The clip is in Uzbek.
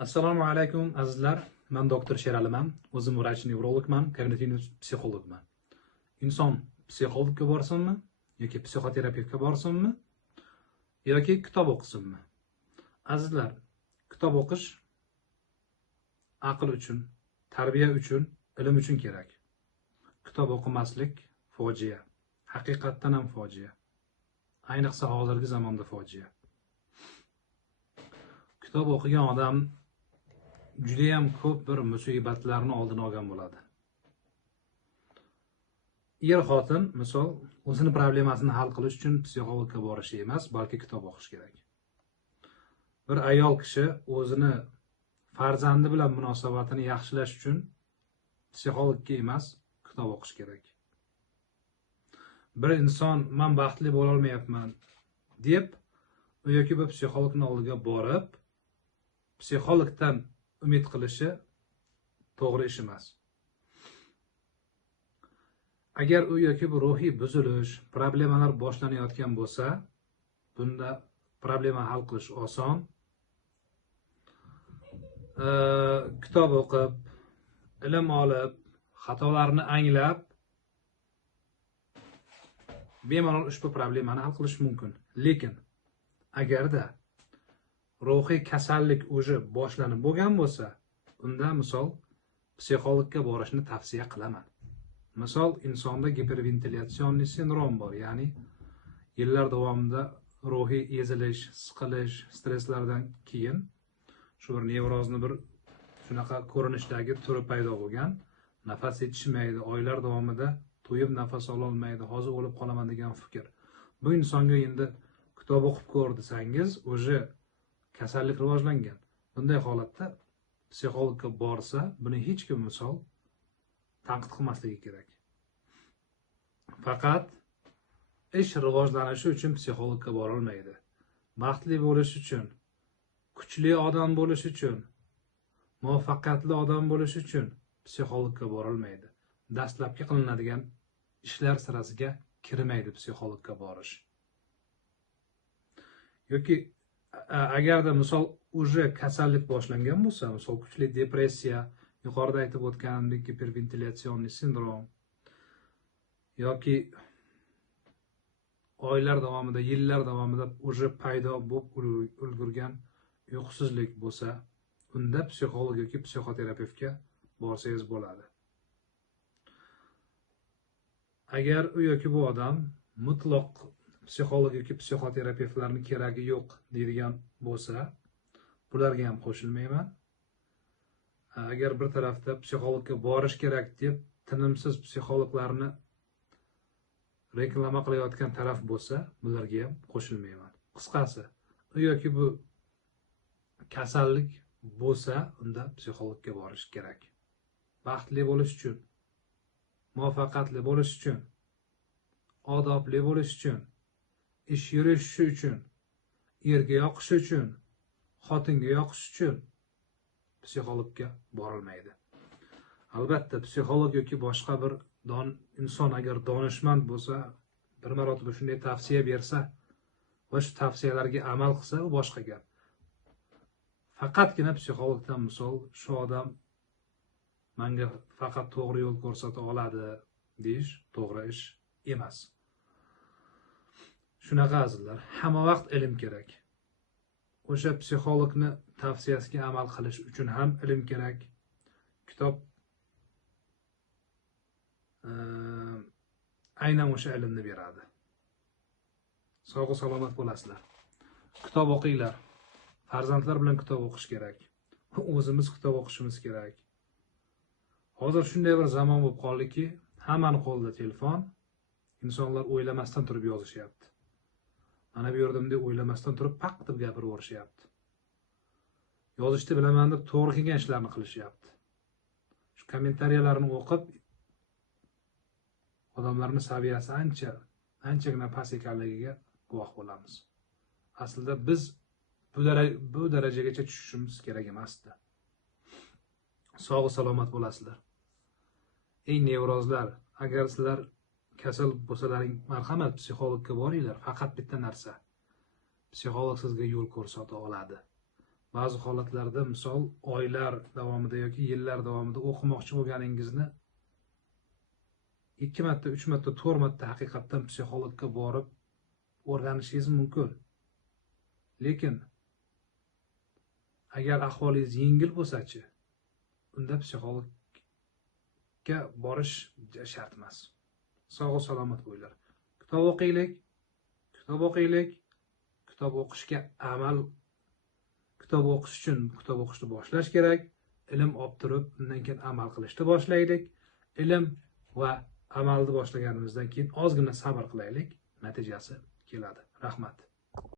Assalomu alaykum azizlar. Men doktor Sheraliman. O'zim vrach nevrologman, kognitiv psixologman. Inson psixologga borsinmi yoki psixoterapevtga borsinmi yoki kitob o'qisinmi? Azizlar, kitob o'qish aql uchun, tarbiya uchun, ilm uchun kerak. Kitob o'qimaslik fojia. Haqiqatdan ham fojia. Ayniqsa hozirgi zamonda fojia. Kitob o'qigan odam judayam ko'p bir musibatlarni oldini olgan bo'ladi. Er-xotin misol o'zini problemasini hal qilish uchun psixologga borishi emas, balki kitob o'qish kerak. Bir ayol kishi o'zini farzandi bilan munosabatini yaxshilash uchun psixologga emas, kitob o'qish kerak. Bir inson men baxtli bo'la olmayapman deb u yoki bir psixologning oldiga borib, psixologdan umid qilishi to'g'ri ish emas. Agar u yoki bir ruhiy buzilish, problemalar boshlanayotgan bo'lsa, bunda problema hal qilish oson. Kitob o'qib, ilm olib, xatolarni anglab, bemalol ushbu problemani hal qilish mumkin. Lekin agarda ruhiy kasallik o'zi boshlanib bo'lgan bo'lsa, unda misol psixologga borishni tavsiya qilaman. Misol insonda giperventilyatsion sindrom bor, ya'ni yillar davomida ruhiy ezilish, siqilish, stresslardan keyin shu bir nevrozni bir shunaqa ko'rinishdagi turi paydo bo'lgan, nafas yetishmaydi, oylar davomida to'yib nafas ola olmaydi, hozir o'lib qolaman degan fikr. Bu insonga endi kitob o'qib ko'r desangiz, o'zi kasallik rivojlangan. Bunday holatda psixologga borsa, buni hech kim misol tanqid qilmasligi kerak. Faqat ish rivojlanishi uchun psixologga bora olmaydi. Baxtli bo'lish uchun, kuchli odam bo'lish uchun, muvaffaqiyatli odam bo'lish uchun psixologga bora olmaydi. Dastlabki qilinadigan ishlar sirasiga kirmaydi psixologga borish. Yoki agarda misol o'zi kasallik boshlangan bo'lsa, misol kuchli depressiya, yuqorida aytib o'tganimdek giperventilyatsion sindrom yoki oylar davomida, yillar davomida o'zi paydo bo'lib ulgurgan uyqusizlik bo'lsa, unda psixolog yoki psixoterapevtga borsangiz bo'ladi. Agar u yoki bu odam mutlaq psixolog yoki psixoterapevtlarning keragi yo'q deydigan bo'lsa, bularga ham qo'shilmayman. Agar bir tarafda psixologga borish kerak deb tinimsiz psixologlarni reklama qilayotgan taraf bo'lsa, bularga ham qo'shilmayman. Qisqasi, u yoki bu kasallik bo'lsa, unda psixologga borish kerak. Baxtli bo'lish uchun, muvaffaqiyatli bo'lish uchun, odobli bo'lish uchun, ish yurishi uchun, erga yoqish uchun, xotinga yoqish uchun psixologga borilmaydi. Albatta, psixolog yoki boshqa bir inson agar donishmand bo'lsa, bir marotaba shunday tavsiya bersa va shu tavsiyalarga amal qilsa, u boshqa gap. Faqatgina psixologdan misol shu odam menga faqat to'g'ri yo'l ko'rsata oladi deyish to'g'ri ish emas. Shunaqa azizlar, hamma vaqt ilm kerak. O'sha psixologni tavsiyasiga amal qilish uchun ham ilm kerak. Kitob aynan o'sha ilmni beradi. Sog' salomat bo'lasizlar. Kitob o'qinglar. Farzandlar bilan kitob o'qish kerak. O'zimiz kitob o'qishimiz kerak. Hozir shunday bir zamon bo'lib qoldiki, hammaning qo'lida telefon, insonlar o'ylamasdan turib yozishyapti. Mana bu yerda deb o'ylamasdan turib paq deb gapirib o'rishyapti. Yozishni bilaman deb to'g'ri kelgan ishlarni qilishyapti. Shu kommentariyalarni o'qib odamlarning saviyasi anchagina past ekanligiga guvoh bo'lamiz. Aslida biz bu darajagacha tushishimiz kerak emasdi. Sog' salomat bo'lasizlar. Ey nevrozlar, agar sizlar kasal bo'lsalaring, marhamat, psixologga boringlar. Faqat bitta narsa, psixolog sizga yo'l ko'rsata oladi. ba'zi holatlarda misol oylar davomida yoki yillar davomida o'qimoqchi bo'lganingizni 2 marta, 3 marta, 4 marta haqiqatdan psixologga borib o'rganishingiz mumkin. Lekin agar ahvolingiz yengil bo'lsa-chi, unda psixologga borish shart emas. Sog' salomat bo'linglar. Kitob o'qiylik, kitob o'qiylik, kitob o'qishga amal, kitob o'qish uchun kitob o'qishni boshlash kerak. Ilm olib turib, undan keyin amal qilishni boshlaylik. Ilm va amalni boshlaganimizdan keyin ozgina sabr qilaylik, natijasi keladi. Rahmat.